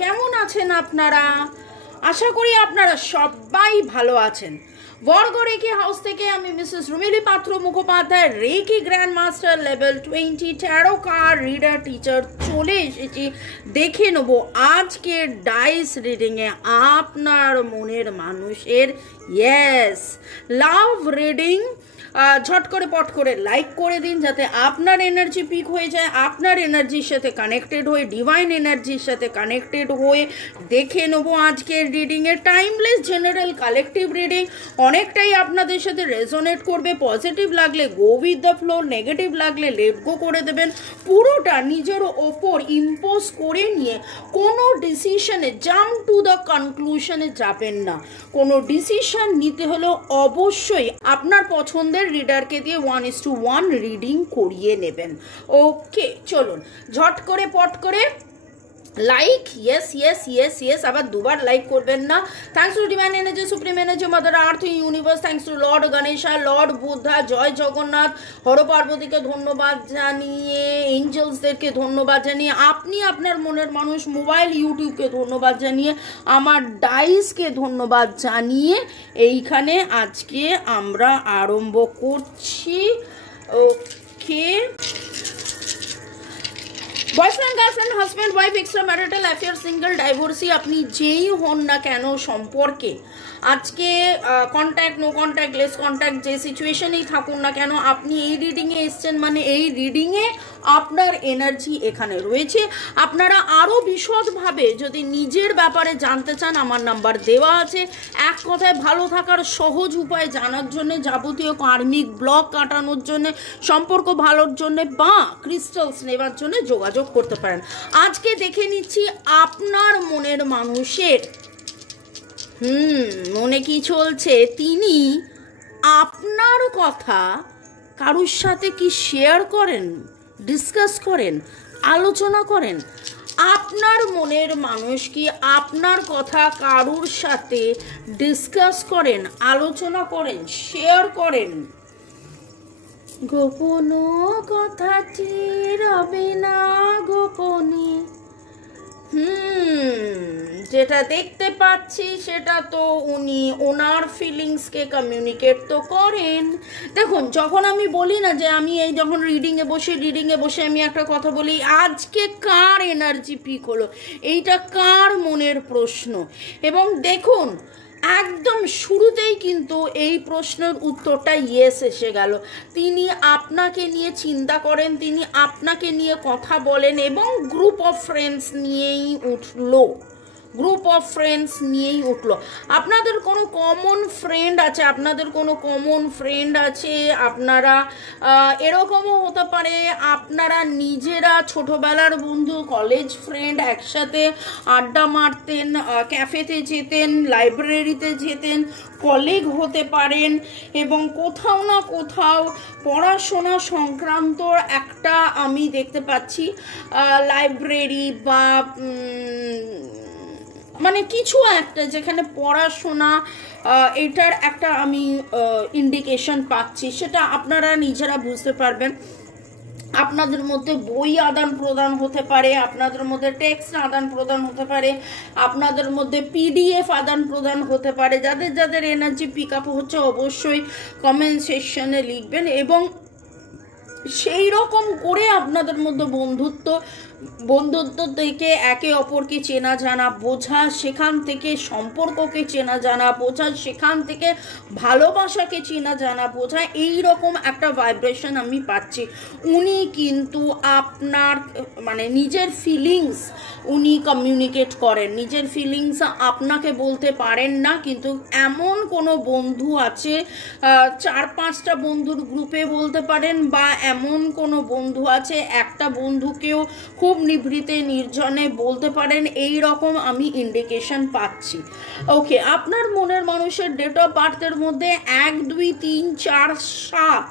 কেমন আছেন আপনারা? আশা করি আপনারা সবাই ভালো আছেন। বর্গ রেকি হাউস থেকে আমি Mrs Rumili Patra Mukhopadhyay, reiki grand master level 20 tarot card reader teacher চলে এসেছি। দেখে নেব আজকের ডাইস রিডিংয়ে আপনার মনের মানুষের লাভ রিডিং। ঝট করে পট করে লাইক করে দিন যাতে আপনার এনার্জি পিক হয়ে যায়, আপনার এনার্জির সাথে কানেক্টেড হয়ে, ডিভাইন এনার্জির সাথে কানেক্টেড হয়ে দেখে নেবো আজকের রিডিংয়ে। টাইমলেস জেনারেল কালেকটিভ রিডিং, অনেকটাই আপনাদের সাথে রেজোনেট করবে। পজিটিভ লাগলে go with the flow, negative লাগলে লেট গো করে দেবেন। পুরোটা নিজের ওপর ইম্পোজ করে নিয়ে কোনো ডিসিশনে জাম্প টু দ্য কনক্লুশনে যাবেন না। কোনো ডিসিশন নিতে হলেও অবশ্যই আপনার পছন্দের রিডারকে দিয়ে 1:1 রিডিং করিয়ে নেবেন। ওকে, চলুন ঝট করে পট করে লাইক, ইয়েস, আবার দুবার লাইক করবেন না। Thanks to divine energy, supreme energy, mother earth, universe. Thanks to lord Ganesha, lord Buddha, Jai Jagannath, Har পার্বতীকে ধন্যবাদ জানিয়ে, এঞ্জেলসদেরকে ধন্যবাদ জানিয়ে, আপনি আপনার মনের মানুষ মোবাইল ইউটিউবকে ধন্যবাদ জানিয়ে, আমার ডাইসকে ধন্যবাদ জানিয়ে এইখানে আজকে আমরা আরম্ভ করছি। Okay, boyfriend, girlfriend, husband, wife, extra marital affair, single, divorcee, আপনি যেই হন না কেন সম্পর্কে আজকে contact, no contact, less contact, যে সিচুয়েশনেই থাকুন না কেন, আপনি এই রিডিংয়ে এসছেন মানে এই রিডিংয়ে আপনার এনার্জি এখানে রয়েছে। আপনারা আরও বিশদভাবে যদি নিজের ব্যাপারে জানতে চান, আমার নাম্বার দেওয়া আছে। এক কথায় ভালো থাকার সহজ উপায় জানার জন্য, যাবতীয় কার্মিক ব্লক কাটানোর জন্য, সম্পর্ক ভালোর জন্য বা ক্রিস্টালস নেবার জন্য যোগাযোগ করতে পারেন। আজকে দেখে নিচ্ছি আপনার মনের মানুষের মনে কি চলছে। তিনি আপনার কথা কারুর সাথে কি শেয়ার করেন, ডিসকাস করেন, আলোচনা করেন? আপনার মনের মানুষ কি আপনার কথা কারুর সাথে ডিসকাস করেন, আলোচনা করেন, শেয়ার করেন? গোপন কথাটি রবে না গোপনে। যেটা দেখতে পাচ্ছি সেটা তো উনি ওনার ফিলিংসকে কমিউনিকেট তো করেন। দেখুন, যখন আমি বলি না যে আমি এই যখন রিডিংয়ে বসে আমি একটা কথা বলি, আজকে কার এনার্জি পিক হলো, এইটা কার মনের প্রশ্ন। এবং দেখুন, একদম শুরুতেই কিন্তু এই প্রশ্নের উত্তরটা ইয়েস এসে গেল। তিনি আপনাকে নিয়ে চিন্তা করেন, তিনি আপনাকে নিয়ে কথা বলেন এবং গ্রুপ অফ ফ্রেন্ডস নিয়েই উঠলো। আপনাদের কোনো কমন ফ্রেন্ড আছে, আপনারা এরকমও হতে পারে আপনারা নিজেরা ছোটবেলার বন্ধু, কলেজ ফ্রেন্ড, একসাথে আড্ডা মারতেন, ক্যাফেতে যেতেন, লাইব্রেরিতে যেতেন, কলিগ হতে পারেন এবং কোথাও না কোথাও পড়াশোনা সংক্রান্ত একটা আমি দেখতে পাচ্ছি লাইব্রেরি বা মানে কিছু একটা যেখানে পড়াশোনা, এটার একটা আমি ইন্ডিকেশন পাচ্ছি। সেটা আপনারা নিজেরা বুঝতে পারবেন। আপনাদের মধ্যে বই আদান প্রদান হতে পারে, আপনাদের মধ্যে টেক্সট আদান প্রদান হতে পারে, আপনাদের মধ্যে পিডিএফ আদান প্রদান হতে পারে। যাদের যাদের এনার্জি পিক আপ হচ্ছে অবশ্যই কমেন্ট সেকশনে লিখবেন এবং সেই রকম করে আপনাদের মধ্যে বন্ধুত্ব থেকে একে অপরকে চেনা জানা বোঝা, সেখান থেকে সম্পর্ককে চেনা জানা বোঝা, সেখান থেকে ভালোবাসাকে চেনা জানা বোঝা, এই রকম একটা ভাইব্রেশন আমি পাচ্ছি। উনি কিন্তু আপনার মানে নিজের ফিলিংস উনি কমিউনিকেট করেন, নিজের ফিলিংস আপনাকে বলতে পারেন না, কিন্তু এমন কোনো বন্ধু আছে, 4-5টা বন্ধুর গ্রুপে বলতে পারেন, বা এমন কোনো বন্ধু আছে একটা বন্ধুকেও খুব নিভৃতে নির্জনে বলতে পারেন। এই রকম আমি ইন্ডিকেশন পাচ্ছি। ওকে, আপনার মনের মানুষের ডেট অফ বার্থের মধ্যে 1, 2, 3, 4, 7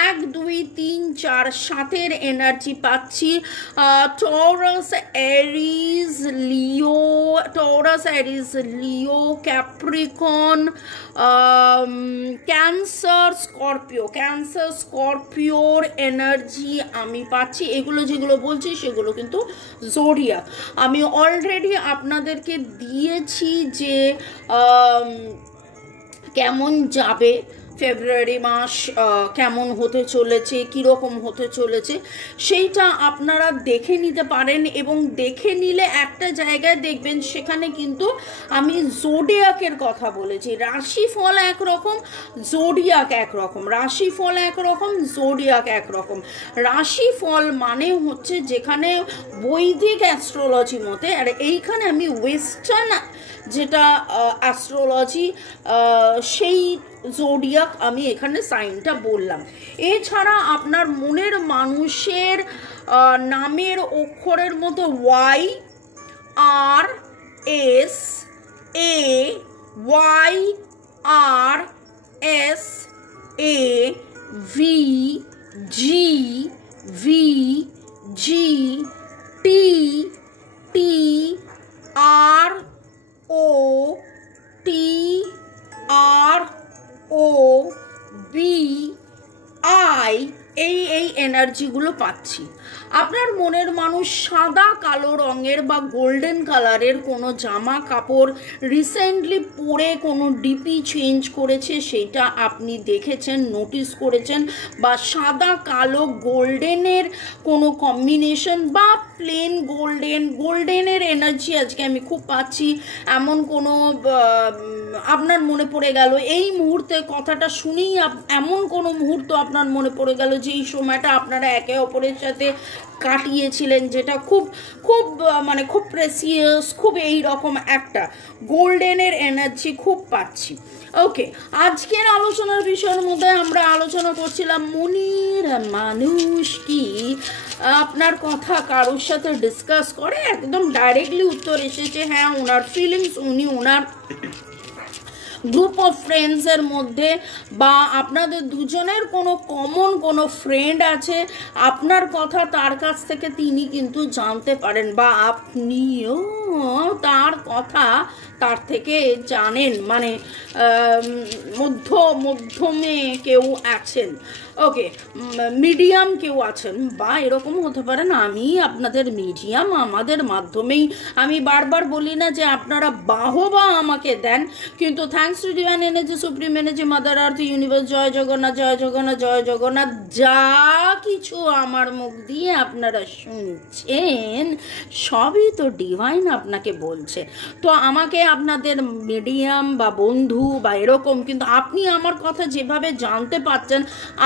1 2 3 4 7-এর এনার্জি পাচ্ছি। টরাস এরিজ লিও, ক্যাপ্রিকন, ক্যান্সার স্করপিওর এনার্জি আমি পাচ্ছি। এগুলো যেগুলো বলছি সেগুলো কিন্তু জোডিয়াক। আমি অলরেডি আপনাদেরকে দিয়েছি যে কেমন যাবে ফেব্রুয়ারি মাস, কেমন হতে চলেছে, কীরকম হতে চলেছে সেইটা আপনারা দেখে নিতে পারেন। এবং দেখে নিলে একটা জায়গায় দেখবেন সেখানে কিন্তু আমি জোডিয়াকের কথা বলেছি। রাশিফল একরকম, জোডিয়াক একরকম, রাশিফল একরকম, জোডিয়াক একরকম। রাশিফল মানে হচ্ছে যেখানে বৈদিক অ্যাস্ট্রোলজি মতে, আর এইখানে আমি ওয়েস্টার্ন যেটা অ্যাস্ট্রোলজি সেই জোডিয়াক আমি এখানে সাইনটা বললাম। এছাড়া আপনার মনের মানুষের নামের অক্ষরের মতো Y, R, S, A, Y, R, S, A, V, G, V, G, T, T, R, O, T, R, O, B, I, এই এনার্জিগুলো পাচ্ছি। আপনার মনের মানুষ সাদা কালো রঙের বা গোল্ডেন কালারের কোনো জামা কাপড় রিসেন্টলি পরে কোনো ডিপি চেঞ্জ করেছে, সেটা আপনি দেখেছেন, নোটিস করেছেন, বা সাদা কালো গোল্ডেনের কোনো কম্বিনেশন বা প্লেন গোল্ডেনের এনার্জি আজকে আমি খুব পাচ্ছি। এমন কোনো আপনার মনে পড়ে গেল এই মুহূর্তে, কথাটা শুনেই এমন কোনো মুহূর্ত আপনার মনে পড়ে গেল যে এই সময়টা আপনারা একে অপরের সাথে কাটিয়েছিলেন, যেটা খুব খুব মানে খুব প্রেসিয়াস, খুব এই রকম একটা গোল্ডেনের এনার্জি খুব পাচ্ছি। ওকে, আজকের আলোচনার বিষয়ের মধ্যে আমরা আলোচনা করছিলাম মনের মানুষ কি আপনার কথা কারোর সাথে ডিসকাস করে। একদম ডাইরেক্টলি উত্তর এসেছে হ্যাঁ, ওনার ফিলিংস, উনি ওনার গ্রুপ অফ ফ্রেন্ডসের মধ্যে বা আপনাদের দুজনের কোনো কমন কোনো ফ্রেন্ড আছে, আপনার কথা তার কাছ থেকে তিনি কিন্তু জানতে পারেন বা আপনিও তার কথা তার থেকে জানেন, মানে মধ্যমে কেউ আছেন, ওকে, মিডিয়াম কেউ আছেন, বা এরকম হতে পারেন আমি আপনাদের মিডিয়াম, আমাদের মাধ্যমেই। আমি বারবার বলি না যে আপনারা বাহবা আমাকে দেন, কিন্তু thanks to divine energy, supreme energy, mother earth, universe, Jai Jagannath, Jai Jagannath, Jai Jagannath, যা কিছু আমার মুখ দিয়ে আপনারা শুনছেন সবই তো ডিভাইন আপনাকে বলছে। তো আমাকে আপনাদের মিডিয়াম বা বন্ধু বা এরকম, কিন্তু আপনি আমার কথা যেভাবে জানতে পারছেন,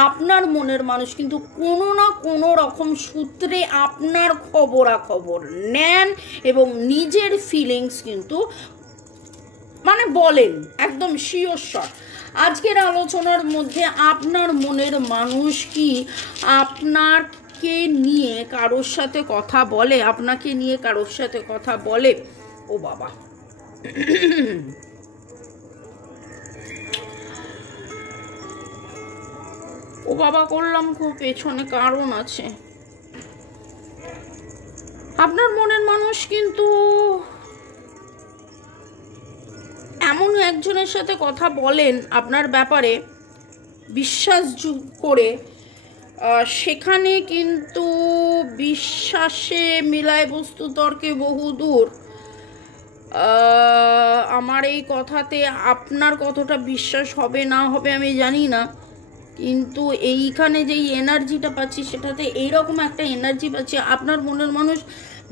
আপনার মনের মানুষ কিন্তু কোনো না কোনো রকম সূত্রে আপনার খবরাখবর নেন এবং নিজের ফিলিংস কিন্তু মানে বলেন একদম শিওর। আজকের আলোচনার মধ্যে আপনার মনের মানুষ কি আপনাকে নিয়ে কারোর সাথে কথা বলে, আপনাকে নিয়ে কারোর সাথে কথা বলে? ও বাবা, ও বাবা করলাম, খুব পেছনে কারণ আছে। আপনার মনের মানুষ কিন্তু এমন একজনের সাথে কথা বলেন আপনার ব্যাপারে বিশ্বাস করে, সেখানে কিন্তু বিশ্বাসে মিলায় বস্তু তর্কে বহুদূর। আমার এই কথাতে আপনার কতটা বিশ্বাস হবে না হবে আমি জানি না, কিন্তু এইখানে যেই এনার্জিটা পাচ্ছি সেটাতে এইরকম একটা এনার্জি পাচ্ছি আপনার মনের মানুষ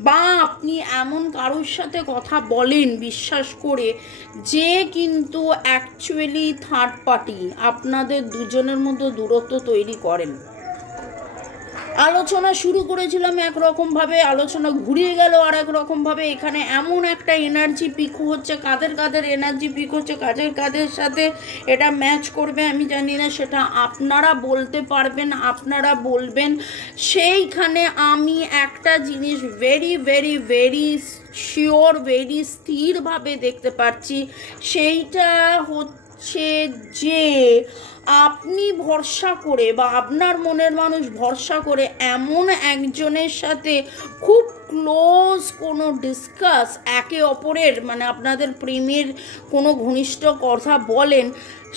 বা আপনি এমন কারোর সাথে কথা বলেন বিশ্বাস করে যে কিন্তু অ্যাকচুয়ালি থার্ড পার্টি, আপনাদের দুজনের মধ্যে দূরত্ব তৈরি করেন। আলোচনা শুরু করেছিলাম একরকমভাবে, আলোচনা ঘুরিয়ে গেল আর একরকমভাবে। এখানে এমন একটা এনার্জি পিক হচ্ছে, কাদের এনার্জি পিক হচ্ছে, কাদের সাথে এটা ম্যাচ করবে আমি জানি না, সেটা আপনারা বলতে পারবেন, আপনারা বলবেন। সেইখানে আমি একটা জিনিস very very very sure, very স্থিরভাবে দেখতে পাচ্ছি, সেইটা হচ্ছে হচ্ছে যে আপনি ভরসা করে বা আপনার মনের মানুষ ভরসা করে এমন একজনের সাথে খুব ক্লোজ কোনো ডিসকাস একে অপরের মানে আপনাদের প্রেমের কোনো ঘনিষ্ঠ কথা বলেন,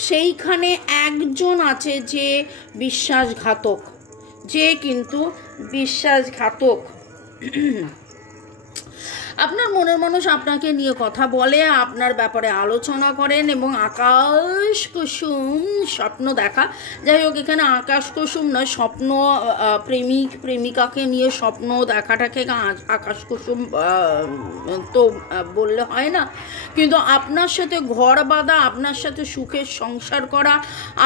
সেইখানে একজন আছে যে বিশ্বাসঘাতক, যে কিন্তু বিশ্বাসঘাতক। আপনার মনের মানুষ আপনাকে নিয়ে কথা বলে, আপনার ব্যাপারে আলোচনা করেন এবং আকাশ কুসুম স্বপ্ন দেখা। যাই হোক, এখানে আকাশ কুসুম নয়, স্বপ্ন, প্রেমিক প্রেমিকাকে নিয়ে স্বপ্ন দেখাটাকে আকাশ কুসুম তো বললে হয় না, কিন্তু আপনার সাথে ঘর বাঁধা, আপনার সাথে সুখের সংসার করা,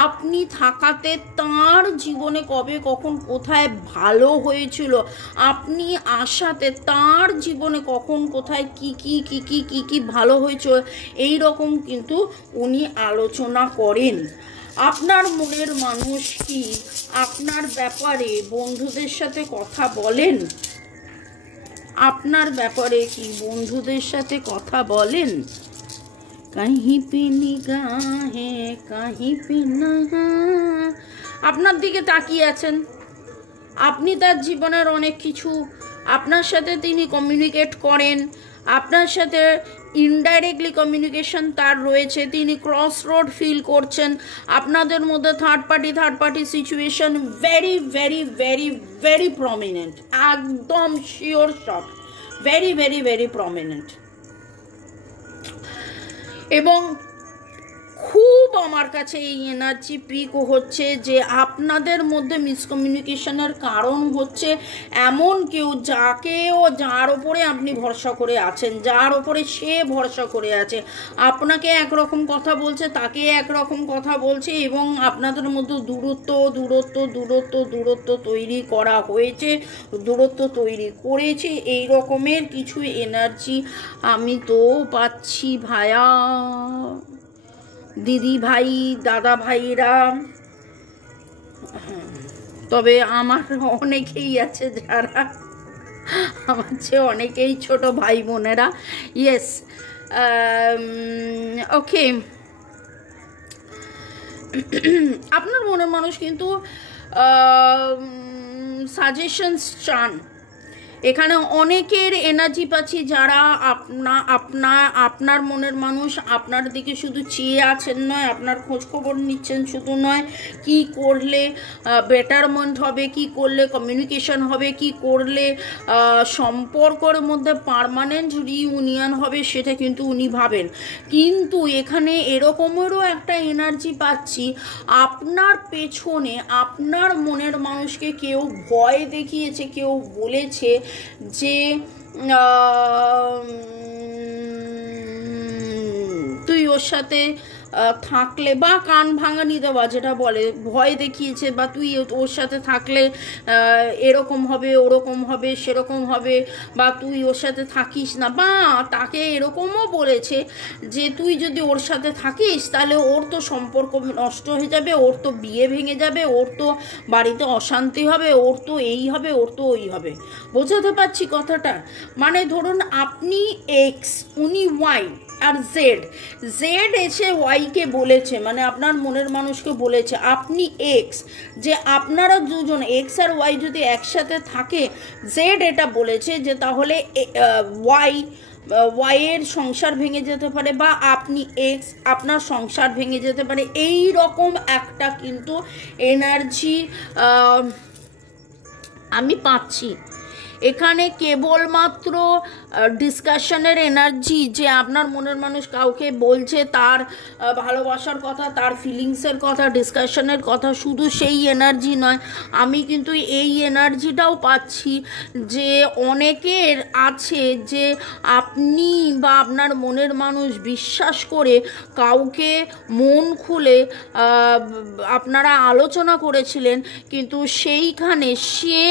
আপনি থাকাতে তার জীবনে কবে কখন কোথায় ভালো হয়েছিল, আপনি আসাতে তার জীবনে কখন কোথায় কি কি কি কি কি কি ভালো হয়েছে, এই রকম কিন্তু উনি আলোচনা করেন। আপনার মনের মানুষ কি আপনার ব্যাপারে বন্ধুদের সাথে কথা বলেন? আপনার ব্যাপারে কি বন্ধুদের সাথে কথা বলেন? কাहीं पे निगाहें কাहीं पे नहा, আপনার দিকে তাকিয়ে আছেন, আপনি তার জীবনের অনেক কিছু, আপনার সাথে তিনি কমিউনিকেট করেন, আপনার সাথে ইনডাইরেক্টলি কমিউনিকেশন তার রয়েছে, তিনি ক্রস রোড ফিল করছেন, আপনাদের মধ্যে third party situation very very very very prominent, একদম sure shot, very very very prominent. এবং খুব আমার কাছে এই এনার্জি পিক হচ্ছে যে আপনাদের মধ্যে মিসকমিউনিকেশনের কারণ হচ্ছে এমন কেউ যার ওপরে আপনি ভরসা করে আছেন, যার ওপরে সে ভরসা করে আছে, আপনাকে একরকম কথা বলছে, তাকে একরকম কথা বলছে এবং আপনাদের মধ্যে দূরত্ব তৈরি করা হয়েছে, দূরত্ব তৈরি করেছে, এই রকমের কিছু এনার্জি আমি তো পাচ্ছি ভায়া, দিদি ভাই, দাদা ভাইরা। তবে আমার অনেকেই আছে যারা আমার চেয়ে অনেকেই ছোট ভাই বোনেরা। ইয়েস, ওকে। আপনার মনের মানুষ কিন্তু সাজেশনস চান। এখানে অনেকের এনার্জি পাচ্ছি যারা আপনার মনের মানুষ আপনার দিকে শুধু চেয়ে আছেন নয়, আপনার খোঁজখবর নিচ্ছেন শুধু নয়, কি করলে বেটারমেন্ট হবে, কি করলে কমিউনিকেশন হবে, কি করলে সম্পর্কের মধ্যে পার্মানেন্ট রিইউনিয়ন হবে, সেটা কিন্তু উনি ভাবেন। কিন্তু এখানে এরকমেরও একটা এনার্জি পাচ্ছি, আপনার পেছনে আপনার মনের মানুষকে কেউ ভয় দেখিয়েছে, কেউ বলেছে যে তুই ওর সাথে থাকলে, বা কান ভাঙানি দেওয়া যেটা বলে, ভয় দেখিয়েছে, বা তুই ওর সাথে থাকলে এরকম হবে, ওরকম হবে, সেরকম হবে, বা তুই ওর সাথে থাকিস না, বা তাকে এরকমও বলেছে যে তুই যদি ওর সাথে থাকিস তাহলে ওর তো সম্পর্ক নষ্ট হয়ে যাবে, ওর তো বিয়ে ভেঙে যাবে, ওর তো বাড়িতে অশান্তি হবে, ওর তো এই হবে, ওর তো ওই হবে। বোঝাতে পারছি কথাটা? মানে ধরুন আপনি এক্স, উনি ওয়াই, আর জেড এসে ওয়াইকে বলেছে, মানে আপনার মনের মানুষকে বলেছে আপনি এক্স, যে আপনারা দুজন এক্স আর ওয়াই যদি একসাথে থাকে, জেড এটা বলেছে যে তাহলে ওয়াইয়ের সংসার ভেঙে যেতে পারে, বা আপনি এক্স, আপনার সংসার ভেঙে যেতে পারে, এই রকম একটা কিন্তু এনার্জি আমি পাচ্ছি। এখানে কেবলমাত্র ডিসকাশনের এনার্জি, যে আপনার মনের মানুষ কাউকে বলছে তার ভালোবাসার কথা, তার ফিলিংসের কথা, ডিসকাশনের কথা, শুধু সেই এনার্জি নয়, আমি কিন্তু এই এনার্জিটাও পাচ্ছি যে অনেকের আছে যে আপনি বা আপনার মনের মানুষ বিশ্বাস করে কাউকে মন খুলে আপনারা আলোচনা করেছিলেন, কিন্তু সেইখানে সে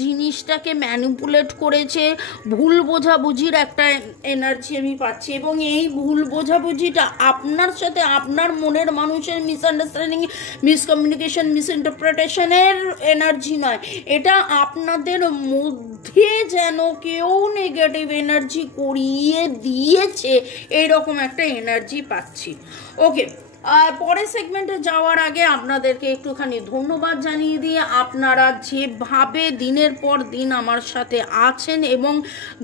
জিনিসটাকে ম্যানিপুলেট করেছে, ভুল বোঝাবুঝির একটা এনার্জি আমি পাচ্ছি। এবং এই ভুল বোঝাবুঝিটা আপনার সাথে আপনার মনের মানুষের মিসআন্ডারস্ট্যান্ডিং, মিসকমিউনিকেশন, মিসইন্টারপ্রিটেশনের এনার্জি নয়, এটা আপনাদের মধ্যে যেন কেউ নেগেটিভ এনার্জি করিয়ে দিয়েছে, এইরকম একটা এনার্জি পাচ্ছি। ওকে, আর পরের সেগমেন্টে যাওয়ার আগে আপনাদেরকে একটুখানি ধন্যবাদ জানিয়ে দিয়ে, আপনারা যেভাবে দিনের পর দিন আমার সাথে আছেন এবং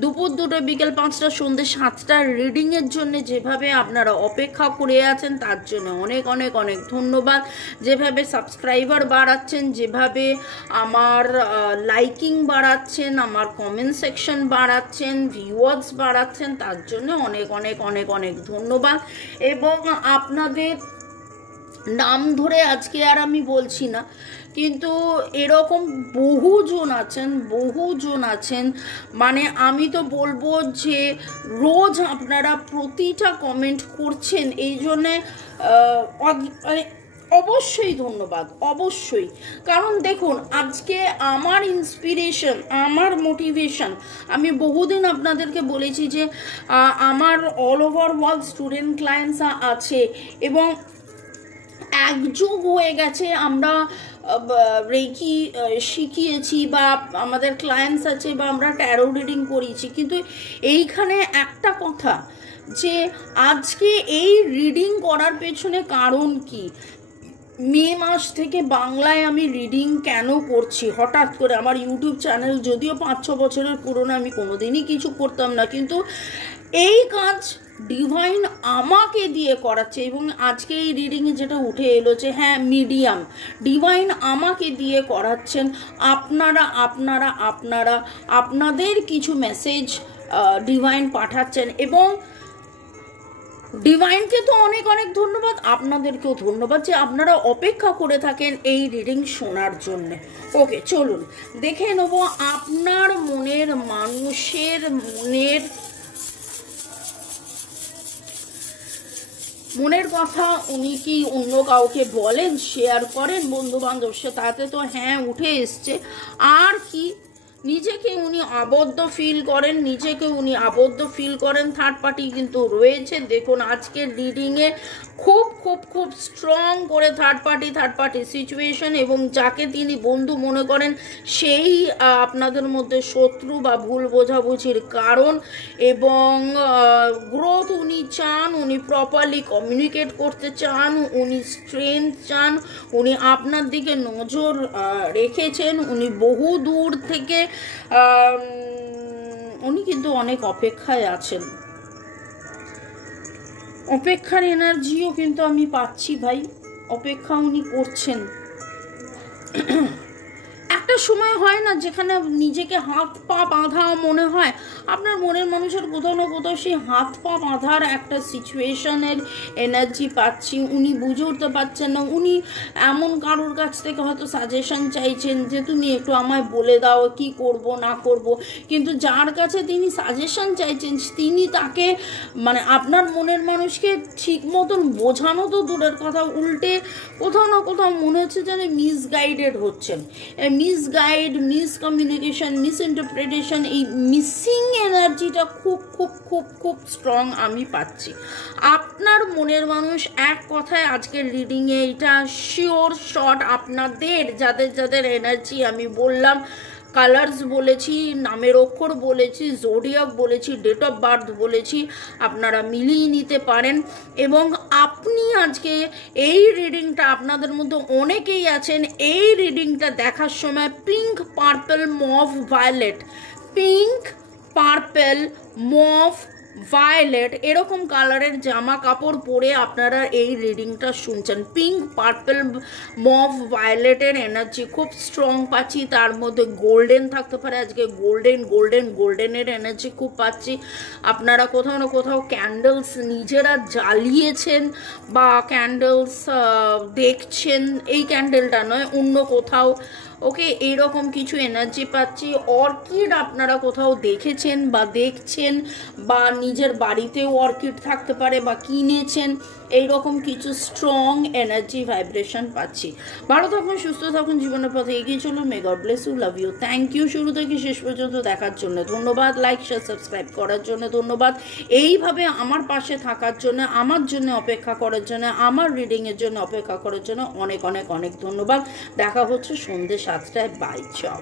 দুপুর 2টা, বিকেল 5টা, সন্ধ্যে 7টার রিডিংয়ের জন্য যেভাবে আপনারা অপেক্ষা করে আছেন, তার জন্য অনেক অনেক অনেক ধন্যবাদ। যেভাবে সাবস্ক্রাইবার বাড়াচ্ছেন, যেভাবে আমার লাইকিং বাড়াচ্ছেন, আমার কমেন্ট সেকশন বাড়াচ্ছেন, ভিউয়ার্স বাড়াচ্ছেন, তার জন্য অনেক অনেক অনেক অনেক ধন্যবাদ। এবং আপনাদের নাম ধরে আজকে আর আমি বলছি না, কিন্তু এরকম বহুজন আছেন, মানে আমি তো বলবো যে রোজ আপনারা প্রতিটা কমেন্ট করছেন, এই জন্যে মানে অবশ্যই ধন্যবাদ, অবশ্যই। কারণ দেখুন, আজকে আমার ইন্সপিরেশন, আমার মোটিভেশন, আমি বহুদিন আপনাদেরকে বলেছি যে আমার all over world student clients আছে এবং একযোগ হয়ে গেছে। আমরা রেকি শিখিয়েছি বা আমাদের ক্লায়েন্টস আছে বা আমরা ট্যারো রিডিং করিয়েছি, কিন্তু এইখানে একটা কথা যে আজকে এই রিডিং করার পেছনে কারণ কি, মে মাস থেকে বাংলায় আমি রিডিং কেন করছি হঠাৎ করে। আমার ইউটিউব চ্যানেল যদিও 5-6 বছরের পুরনো, আমি কোনোদিনই কিছু করতাম না, কিন্তু এই কাজ ডিভাইন আমাকে দিয়ে করাচ্ছে। এবং আজকে এই রিডিংয়ে যেটা উঠে এলো যে হ্যাঁ, মিডিয়াম ডিভাইন আমাকে দিয়ে করাচ্ছেন। আপনাদের কিছু মেসেজ ডিভাইন পাঠাচ্ছেন এবং ডিভাইনকে তো অনেক অনেক ধন্যবাদ, আপনাদেরকেও ধন্যবাদ যে আপনারা অপেক্ষা করে থাকেন এই রিডিং শোনার জন্য। ওকে, চলুন দেখে নেব আপনার মনের মানুষের মনের কথা উনি কি অন্য কাউকে বলেন, শেয়ার করেন বন্ধু বান্ধব সে, তাতে তো হ্যাঁ উঠে এসছে। আর কি নিজেকে উনি আবদ্ধ ফিল করেন, থার্ড পার্টি কিন্তু রয়েছে। দেখুন আজকের রিডিংয়ে খুব খুব খুব স্ট্রং করে থার্ড পার্টি সিচুয়েশন, এবং যাকে তিনি বন্ধু মনে করেন সেই আপনাদের মধ্যে শত্রু বা ভুল বোঝাবুঝির কারণ। এবং গ্রোথ উনি চান, উনি প্রপারলি কমিউনিকেট করতে চান, উনি স্ট্রেংথ চান, উনি আপনার দিকে নজর রেখেছেন, উনি বহু দূর থেকে উনি কিন্তু অনেক অপেক্ষায় আছেন। অপেক্ষার এনার্জিও কিন্তু আমি পাচ্ছি ভাই, অপেক্ষা উনি করছেন। একটা সময় হয় না যেখানে নিজেকে হাত পা বাঁধা মনে হয়, আপনার মনের মানুষের কোথাও না কোথাও সেই হাত পা বাঁধার একটা সিচুয়েশনের এনার্জি পাচ্ছি। উনি বুঝে উঠতে পারছেন না, উনি এমন কারোর কাছ থেকে হয়তো সাজেশন চাইছেন যে তুমি একটু আমায় বলে দাও কি করব না করব, কিন্তু যার কাছে তিনি সাজেশন চাইছেন তিনি তাকে মানে আপনার মনের মানুষকে ঠিক মতন বোঝানো তো দূরের কথা, উল্টে কোথাও না কোথাও মনে হচ্ছে যেন মিসগাইডেড হচ্ছেন। মিসগাইড, মিসকমিউনিকেশন, মিসইন্টারপ্রিটেশন, এই মিসিং এনার্জিটা খুব খুব খুব খুব স্ট্রং আমি পাচ্ছি। আপনার মনের মানুষ এক কথায় আজকের রিডিংয়ে এটা শিওর শট, আপনাদের যাদের যাদের এনার্জি আমি বললাম, কালার্স বলেছি, নামের অক্ষর বলেছি, জোডিয়াক বলেছি, ডেট অফ বার্থ বলেছি, আপনারা মিলিয়ে নিতে পারেন। এবং আপনি আজকে এই রিডিংটা, আপনাদের মধ্যে অনেকেই আছেন এই রিডিংটা দেখার সময় pink, purple, mauve, violet, pink, purple, mauve, violet এরকম কালারের জামা কাপড় পরে আপনারা এই রিডিংটা শুনছেন। পিঙ্ক, পার্পল, মভ, ভায়োলেটের এনার্জি খুব স্ট্রং পাচ্ছি, তার মধ্যে গোল্ডেন থাকতে পারে, আজকে গোল্ডেনের এনার্জি খুব পাচ্ছি। আপনারা কোথাও না কোথাও ক্যান্ডেলস নিজেরা জ্বালিয়েছেন বা ক্যান্ডেলস দেখছেন, এই ক্যান্ডেলটা নয় অন্য কোথাও। ওকে, এইরকম কিছু এনার্জি পাচ্ছি। অর্কিড আপনারা কোথাও দেখেছেন বা দেখছেন, বা নিজের বাড়িতেও অর্কিড থাকতে পারে বা কিনেছেন, এইরকম কিছু স্ট্রং এনার্জি ভাইব্রেশন পাচ্ছি। ভালো থাকুন, সুস্থ থাকুন, জীবনের পথে এগিয়ে চলুন। May God bless you, love you, thank you শুরু থেকে শেষ পর্যন্ত দেখার জন্য ধন্যবাদ, লাইক শেয়ার সাবস্ক্রাইব করার জন্য ধন্যবাদ, এইভাবে আমার পাশে থাকার জন্য, আমার জন্য অপেক্ষা করার জন্য, আমার রিডিংয়ের জন্য অপেক্ষা করার জন্য অনেক অনেক অনেক ধন্যবাদ। দেখা হচ্ছে সন্ধ্যে 7টায়, বাই, চাও।